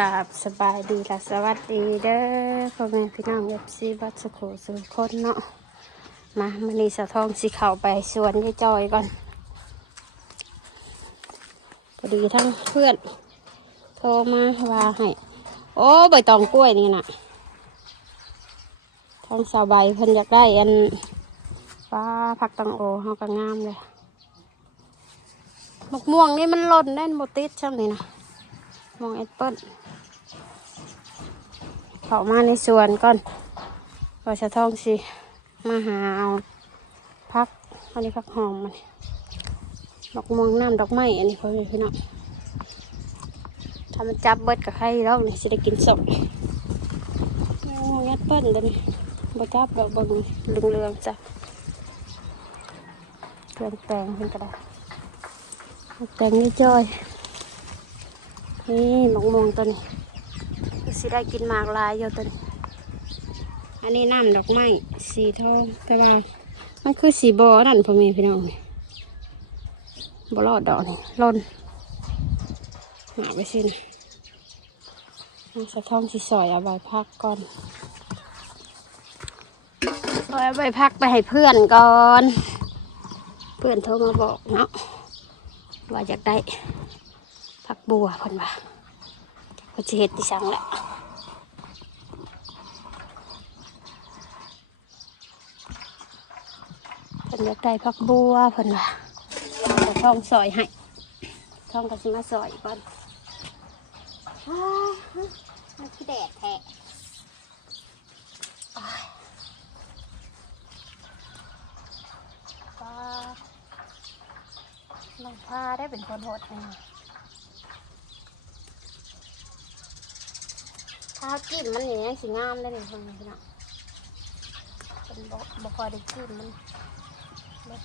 กราบสบายดีละสวัสดีเด้อพ่อแม่พี่น้องเอฟซีบัสโขสุขคนเนาะมามันนี้สะท้องสีขาวไปสวนยายจอยก่อนพอดีทั้งเพื่อนโทรมาว่าให้ โอ้ใบตองกล้วยนี่นะทองสาวใบเพิ่นอยากได้อันป้าผักตังโอเฮาก็งามเลยมะม่วงนี่มันหล่นแน่นบติดช่างนี่นะ มองแอปเปิ้ลเข้ามาในสวนก่อนก็จะท่องสิ มาหาเอาพัก อันนี้พักหอมมันดอกม่วงน้ำดอกไม้อันนี้พ่อแม่พี่น้องถ้ามันจับเบิดกับใครแล้วเนี่สิได้กินสดมองแอปเปิ้ลตัวนี้บ่จับดอกเบางเหลืองๆจ้ะเครื่องแปลงเพิ่นก็ได้แปลงนี่จ้อย นี่มกมวงตัวนี้สิได้กินมากลายอยู่ตัวนี้ อันนี้น้ำดอกไม้สีทองแต่ว่ามันคือสีบอนั่นพ่อแม่พี่น้องนี่บรอดดอกนี่ล่นหาไปสินะน้องสะท้องสีสอยเอาใบพักก่อนซอยเอาใบพักไปให้เพื่อนก่อน เพื่อนโทรมาบอกเนาะว่าอยากได้ ผักบัวเพิ่นว่าเขาจะเห็ดดิสังแหละเพิ่นอยากได้ผักบัวเพิ่นว่าเอาท่องซอยให้ท่องก็สิมาซอยก่อนอ้าวมันคือแดดแท้อ้ายป้าน้องพาได้เป็นคนโหดเอง ถ้ากินมันอย่างนี้สิงามได้เลยคนนี้นะเป็นบ่บ่คอยได้กินมัน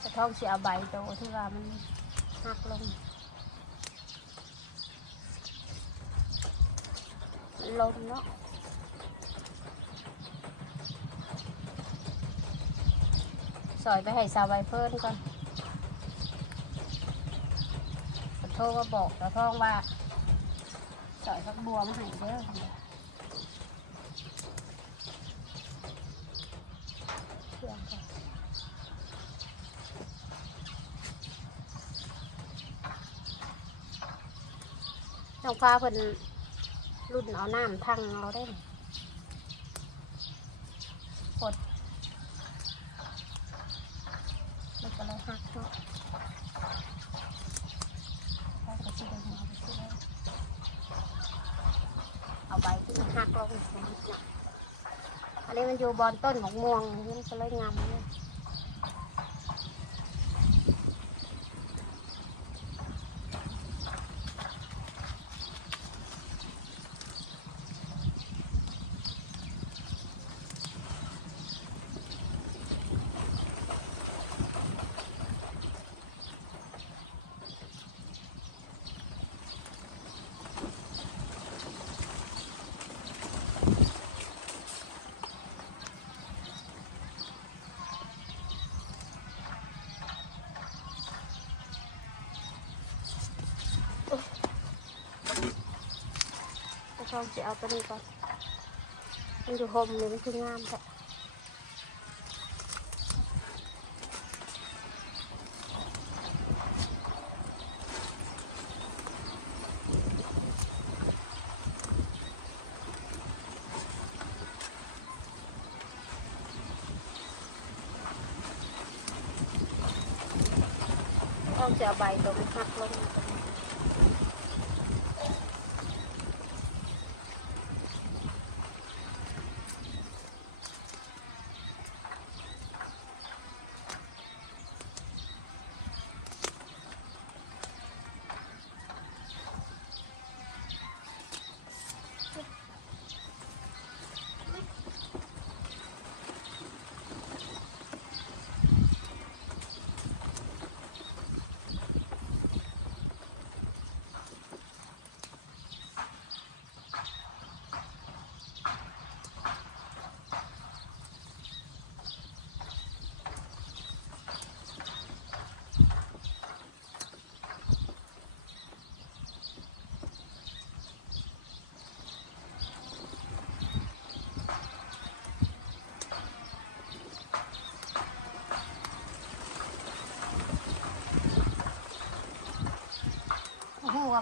จะท้องเสียใบโตที่ว่ามันหักลงลมเนาะสอยไปให้สาวใบเพิ่นก่อนโทรมาบอกแล้วท้องว่า กบัวมาให้เด้อเครื่องก่อนน้องฟ้าเพิ่นรุ่นเอาน้ำทั้งเราได้นี่กดมันก็เลยหักเนาะแล้วก็สิได้หัวไปสิได้ เอาใบที่มัน หักลงอันนี้มันอยู่บอนต้นของม่วงนี่มันก็เลยงามเลย จะเอาตัวนี้ก่อน มันอยู่ห่มเลยมันคืองามแท้อบจะเอาใบตัวมันหักลง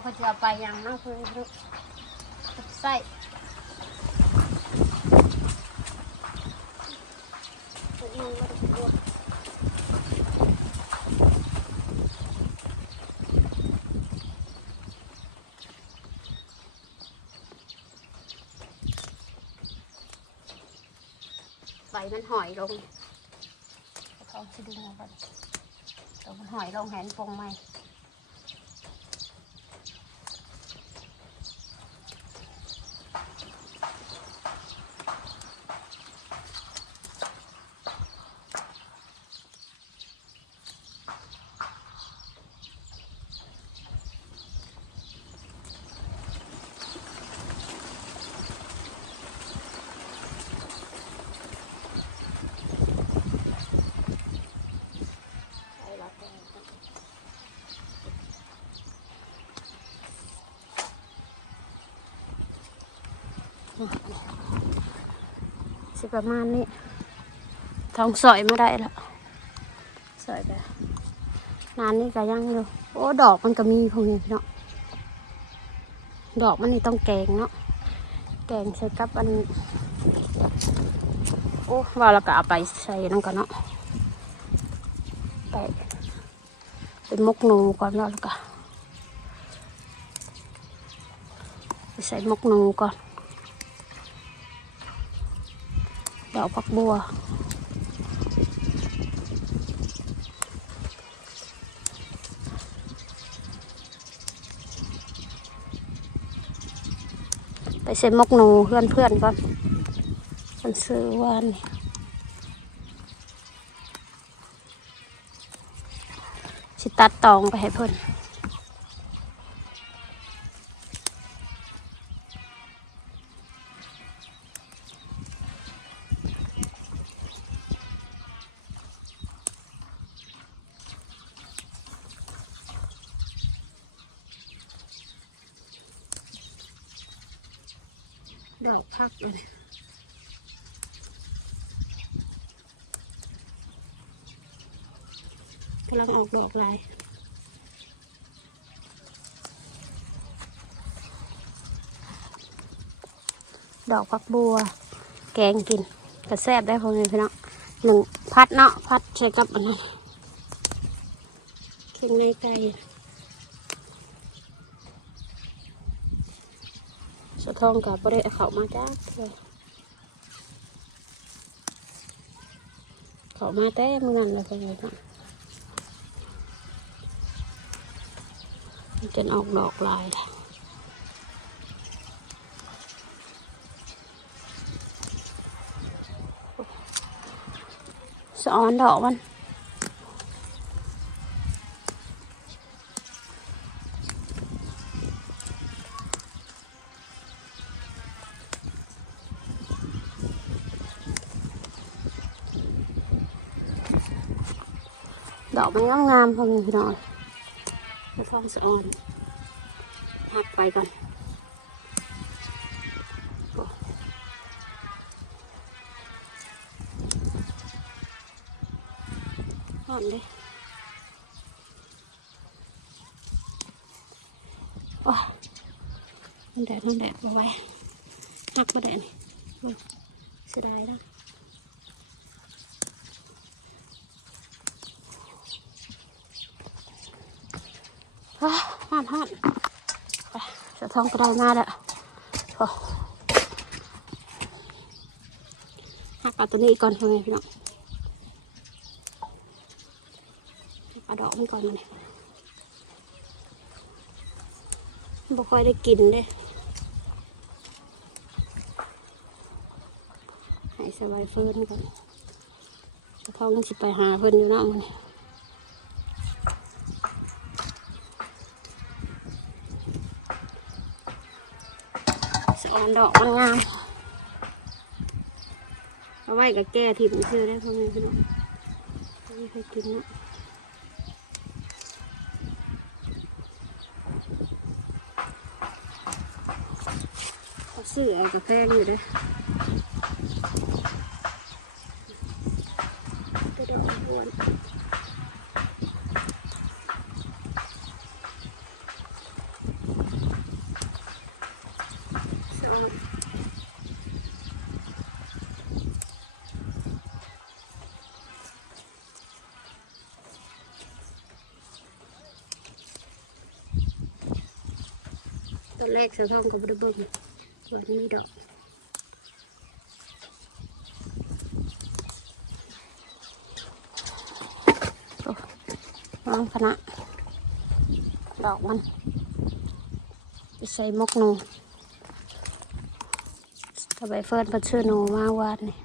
เขาจะไปยังนาะเพื่อนเพื่อนใส่ใบมันหอยลงเขาจะดึงเอาไปตัวมันหอยลงแหนปงไหม สิประมาณนี้ทองสอยมาได้แล้วสอยไปนานนี่ก็ยังอยู่โอ้ดอกมันก็มีพวกนี้เนาะดอกมันนี่ต้องแกงเนาะแกงใส่กับอันโอ้ว่าแล้วก็เอาไปใส่นั่นกันเนาะไปเป็นมกนูก่อนแล้วแล้วก็ใส่มกนูก่อน ดอกผักบัว ไปเซ็นมกนูเพื่อนเพื่อนก่อนมันซื้อวานสิตัดตองไปให้เพื่อน ดอกพักเลยกำลังออกดอกลายดอกผักบัว แกงกินกระแซบได้พอไหมพี่น้องหนึ่งพัดเนาะพัดใช้กับอันนั้นเครื่องในไก่ สะท้องกับบริเขามาจ้าเถอะเขามาแต่มือนั้นเลยพอไหมพี่น้องมันจนออกดอกลายแล้วสอนดอกมัน ดอกมันงามๆพอมีพี่น้องมาฟังสะออนหักไปก่อนหอมเลยโอ้มันแดดมันแดดเอาไว้หักมาแดดนี่เสียดายแล้ว ฮะฮอนฮอนไปสะท้องก็ได้มาแล้วโอ้หักเอาตัวนี้ก่อนทำไงพี่น้องเอาดอกมันก่อนมันยบ่ค่อยได้กินเด้ให้สบายเฟิร์นก่อนสะท้องมันสิไปหาเพิ่นอยู่นะมันนี่ สอนดอกมันงามเอาไว้กับแก้ทิพย์ซื้อได้พ่อแม่พี่น้องไม่เคยกินนะเขาซื้อเอากาแฟอยู่เด้วยก็ได้มาอ้วน อน แรกสะท้องก็บ่ได้เบิ่งว่านี้ดอกโอ้วางคณะดอกมันไปใส่มกนูถ้าใบเฟิร์นพันชื่อนูมาวาดนี่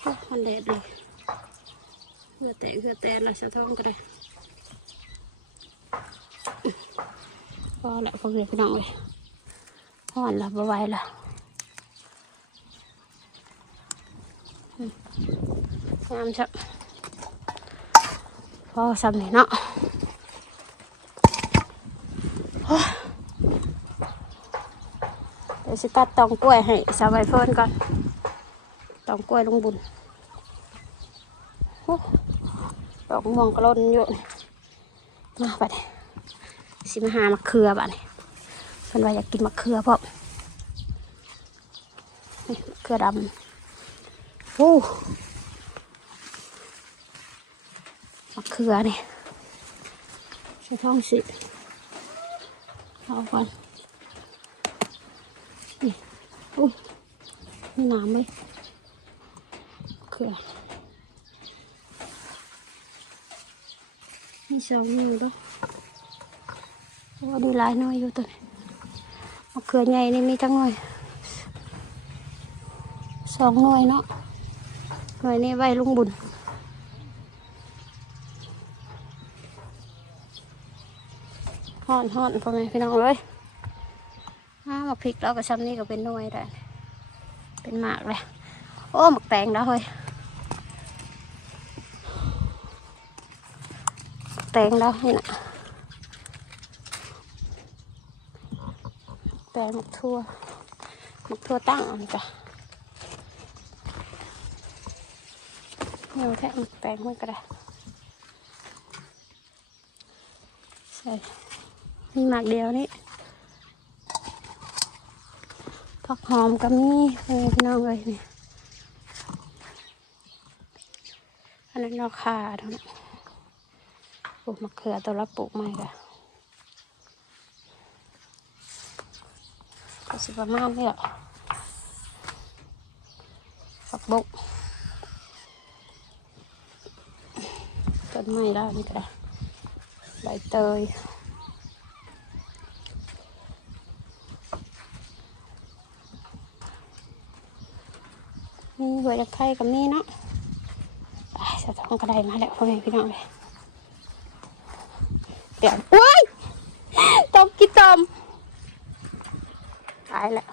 โอ้มันแดดเลย เหือแตกเหือแตกละสะท้องก็ได้พอแล้วพอเลยพี่น้องเลยห่อนละบ่ไหวละอืมงามจังพอซ้ำนี่เนาะโอ้ยเดี๋ยวสิตัดตองกล้วยให้สาวใบเฟิร์นก่อนตองกล้วยลงบุญโอ้ ดอกม่วงกระล้นอยู่มาไปดิสิมาหามะเขือบ้านเพิ่อนว่าอยากกินมะเขือเพราะมะเขือดำโอ้มะเขือเนี่ยใช้ท้องสิเอาก่อนนี่อุ้ยมีน้ำไหมเขือ มีสองนิ้วด้วยโอ้ดูลายน่อยอยู่ตัวนี้มะเขือใหญ่นี่มีจังหน่อยสองหน่วยเนาะหน่วยนี้ไว้ลุงบุญห่อนห่อนพ่อแม่พี่น้องเลยอ้ามาพริกแล้วก็ซ้ำนี่ก็เป็นหน่วยได้เป็นหมากเลยโอ้หมักแตงแล้วเฮ้ย แตงแล้วนี่นะแปลงหมกทั่วหมกทั่วตั้งอันจ้ะเงาแทะหมกแปลงมันก็ได้ใส่มีหมากเดียวนี่ผักหอมก็มีเออพี่น้องเลยนี่อันนั้นเราขาเท่านั้น ลูกมะเขือตัวละปลูกใหม่ค่ะก็สิประมาณนี้แหละฝักบุกต้นไม้แล้วนี่ก็ได้ใบเตยมีหัวตะไคร้กับนี่เนาะอะสะท้องกระไดมาแล้วพ่อแม่พี่น้องเลย เตียงวอุ้ยตบกี่ตมตายแล้ว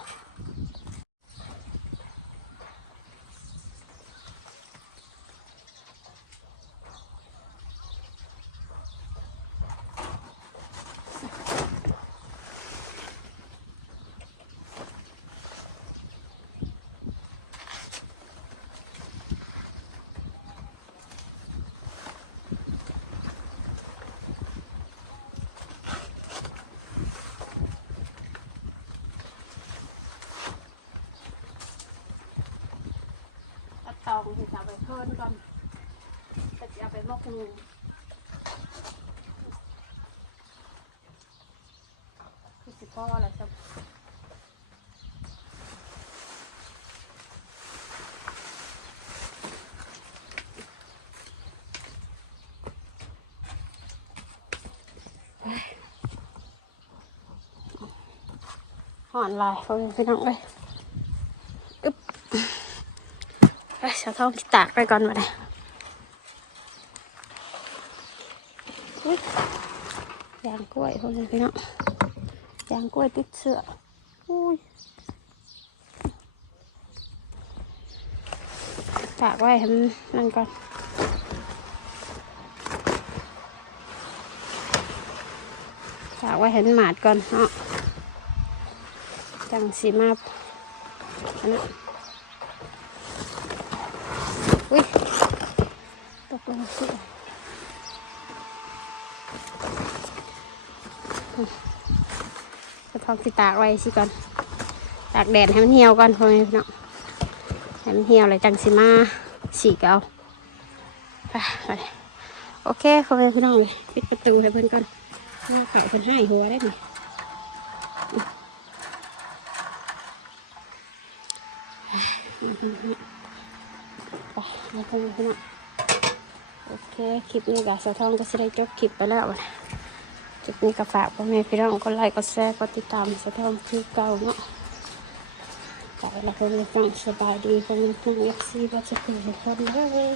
เอาไปเพิ่นก่อนก็จะเอาไปมอกงูคือสิพ่ออะไรสักห่อนลายเขาเป็นพี่น้องเลยอึ๊บ ไปเสาทองที่ตากไปก่อนมาเลยยางกล้วยพวกนี้พี่น้องยางกล้วยติดเสืออุ้ยตากไว้ให้มันนั่นก่อนตากไว้ให้มันหมาดก่อนเนาะจังสีมาอันนั้น อุ้ยตกลงสิจะทองสิตากไว้สิก่อน ตากแดดให้มันเหี่ยวก่อนพ่อแม่พี่น้องให้มันเหี่ยวเลยจังสิมาสีเอาไปไปโอเคขอไปพี่น้องเลยปิดประตูให้เพื่อนก่อนนี่เขาเพื่อนให้หัวได้ไหมไป ให้เพื่อพี่น้องโอเคคลิปนี้กับสะท้องก็จะได้จบคลิปไปแล้วนะจุดนี้ก็ฝากพ่อแม่พี่น้องก็ไลค์ก็แชร์ก็ติดตามสะท้องคือเก่าเนาะขอให้เราเป็นฟังสบายดีพ่อแม่พี่น้องเอฟซีก็จะเป็นคนเลย